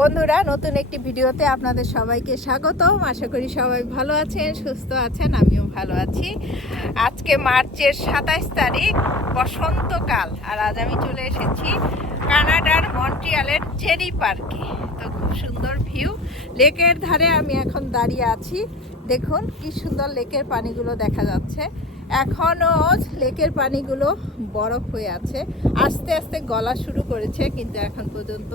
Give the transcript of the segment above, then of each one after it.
বন্ধুরা, নতুন একটি ভিডিওতে আপনাদের সবাইকে স্বাগতম। আশা করি সবাই ভালো আছেন, সুস্থ আছেন, আমিও ভালো আছি। আজকে মার্চের 27 তারিখ, বসন্তকাল। আর আজ আমি চলে এসেছি কানাডার মন্ট্রিয়ালের জেরি পার্কে। তো খুব সুন্দর ভিউ, লেকের ধারে আমি এখন দাঁড়িয়ে আছি। দেখুন কি সুন্দর লেকের পানিগুলো দেখা যাচ্ছে। এখনও লেকের পানিগুলো বরফ হয়ে আছে, আস্তে আস্তে গলা শুরু করেছে, কিন্তু এখন পর্যন্ত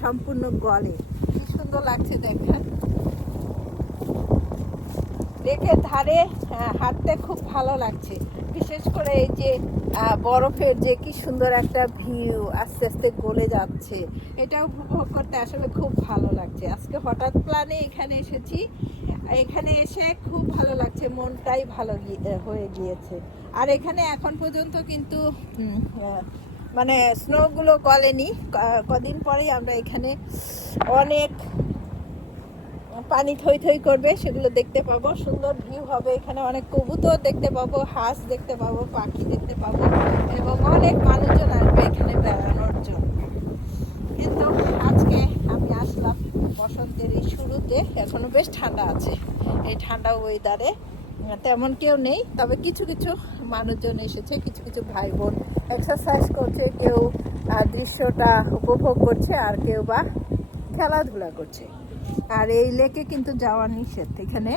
সম্পূর্ণ গলে। কি সুন্দর লাগছে দেখেন। লেকের ধারে হাঁটতে খুব ভালো লাগছে, বিশেষ করে এই যে বরফের যে কি সুন্দর একটা ভিউ, আস্তে আস্তে গলে যাচ্ছে, এটা উপভোগ করতে আসলে খুব ভালো লাগছে। আজকে হঠাৎ প্ল্যানে এখানে এসেছি, এখানে এসে খুব ভালো লাগছে, মনটাই ভালো হয়ে গিয়েছে। আর এখানে এখন পর্যন্ত কিন্তু মানে স্নোগুলো গলেনি। কদিন পরেই আমরা এখানে অনেক পানি থই থই করবে, সেগুলো দেখতে পাবো। সুন্দর ভিউ হবে, এখানে অনেক কবুতর দেখতে পাবো, হাঁস দেখতে পাবো, পাখি দেখতে পাবো, এবং অনেক মানুষজন আসবে এখানে বেড়ানোর জন্য। কিন্তু আজকে আমি আসলাম বসন্তের এই শুরুতে, এখনো বেশ ঠান্ডা আছে। এই ঠান্ডা ওয়েদারে তেমন কেউ নেই, তবে কিছু কিছু মানুষজন এসেছে, কিছু কিছু ভাই বোন এক্সারসাইজ করছে, কেউ দৃশ্যটা উপভোগ করছে, আর কেউ বা খেলাধুলা করছে। আর এই লেকে কিন্তু যাওয়া নিষেধ, এখানে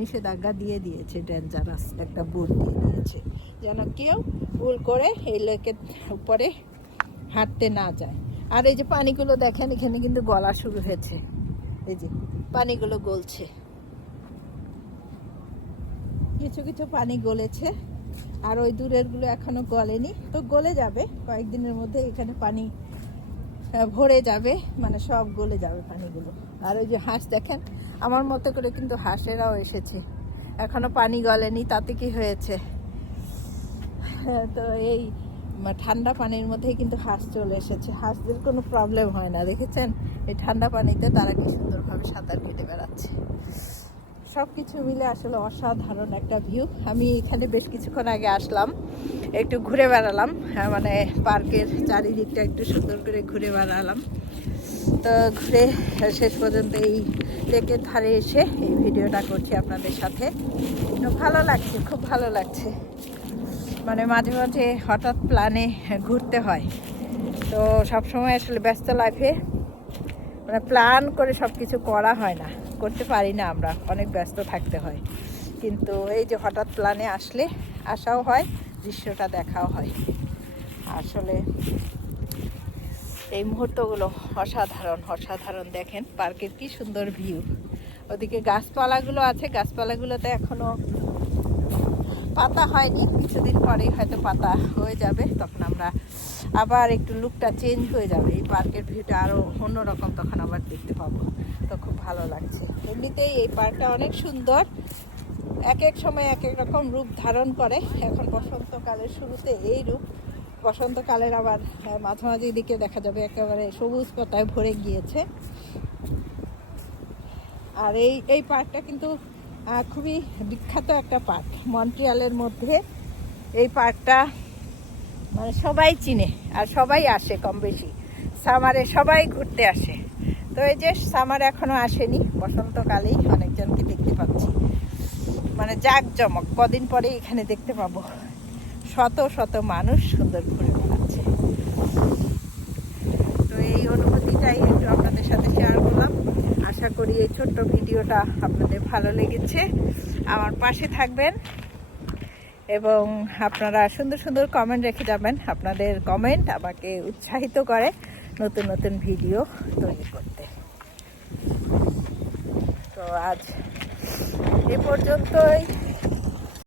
নিষেধাজ্ঞা দিয়ে দিয়েছে, ডেঞ্জারাস একটা বোর্ড দিয়ে দিয়েছে, যেন কেউ ভুল করে এই লেকের উপরে হাঁটতে না যায়। আর এই যে পানিগুলো দেখেন, এখানে কিন্তু গলা শুরু হয়েছে, এই যে পানিগুলো গলছে, কিছু কিছু পানি গলেছে, আর ওই দূরেরগুলো এখনো গলেনি, তো গলে যাবে কয়েকদিনের মধ্যে। এখানে পানি ভরে যাবে, মানে সব গলে যাবে পানিগুলো। আর ওই যে হাঁস দেখেন, আমার মতো করে কিন্তু হাঁসেরাও এসেছে, এখনো পানি গলেনি, তাতে কি হয়েছে। তো এই ঠান্ডা পানির মধ্যেই কিন্তু হাঁস চলে এসেছে, হাঁসদের কোনো প্রবলেম হয় না, দেখেছেন এই ঠান্ডা পানিতে তারা কি সুন্দরভাবে সাঁতার কেটে বেড়াচ্ছে। সব কিছু মিলে আসলে অসাধারণ একটা ভিউ। আমি এখানে বেশ কিছুক্ষণ আগে আসলাম, একটু ঘুরে বেড়ালাম, মানে পার্কের চারিদিকটা একটু সুন্দর করে ঘুরে বেড়ালাম। তো ঘুরে শেষ পর্যন্ত এই লেকের ধারে এসে এই ভিডিওটা করছি আপনাদের সাথে। ভালো লাগছে, খুব ভালো লাগছে। মানে মাঝে মাঝে হঠাৎ প্ল্যানে ঘুরতে হয়, তো সবসময় আসলে ব্যস্ত লাইফে মানে প্ল্যান করে সব কিছু করা হয় না, করতে পারি না, আমরা অনেক ব্যস্ত থাকতে হয়। কিন্তু এই যে হঠাৎ প্ল্যানে আসলে আসাও হয়, দৃশ্যটা দেখাও হয়। আসলে এই মুহূর্তগুলো অসাধারণ অসাধারণ। দেখেন পার্কের কি সুন্দর ভিউ। ওদিকে গাছপালাগুলো আছে, গাছপালাগুলোতে এখনো পাতা হয়নি, কিছুদিন পরেই হয়তো পাতা হয়ে যাবে, তখন আমরা আবার একটু লুকটা চেঞ্জ হয়ে যাবে, এই পার্কের ভিউটা আরও অন্যরকম তখন আবার দেখতে পাবো। তো খুব ভালো লাগছে। এমনিতেই এই পার্কটা অনেক সুন্দর, এক এক সময় এক এক রকম রূপ ধারণ করে। এখন বসন্তকালের শুরুতে এই রূপ, বসন্তকালের আবার মাঝামাঝি দিকে দেখা যাবে একেবারে সবুজ পাতায় ভরে গিয়েছে। আর এই পার্কটা কিন্তু খুবই বিখ্যাত একটা পার্ক মন্ট্রিয়ালের মধ্যে। এই পার্কটা মানে সবাই চিনে, আর সবাই আসে কম বেশি। সামারে সবাই ঘুরতে আসে। তো এই যে সামার এখনো আসেনি, বসন্তকালেই অনেকজনকে দেখতে পাচ্ছি, মানে জাঁকজমক। কদিন পরে এখানে দেখতে পাবো শত শত মানুষ সুন্দর ঘুরে বেড়াচ্ছে। তো এই অনুভূতিটাই একটু আপনাদের সাথে শেয়ার করলাম। আশা করি এই ছোট্ট ভিডিওটা আপনাদের ভালো লেগেছে। আমার পাশে থাকবেন এবং আপনারা সুন্দর সুন্দর কমেন্ট রেখে যাবেন। আপনাদের কমেন্ট আমাকে উৎসাহিত করে নতুন নতুন ভিডিও তৈরি করতে। তো আজ এ পর্যন্তই।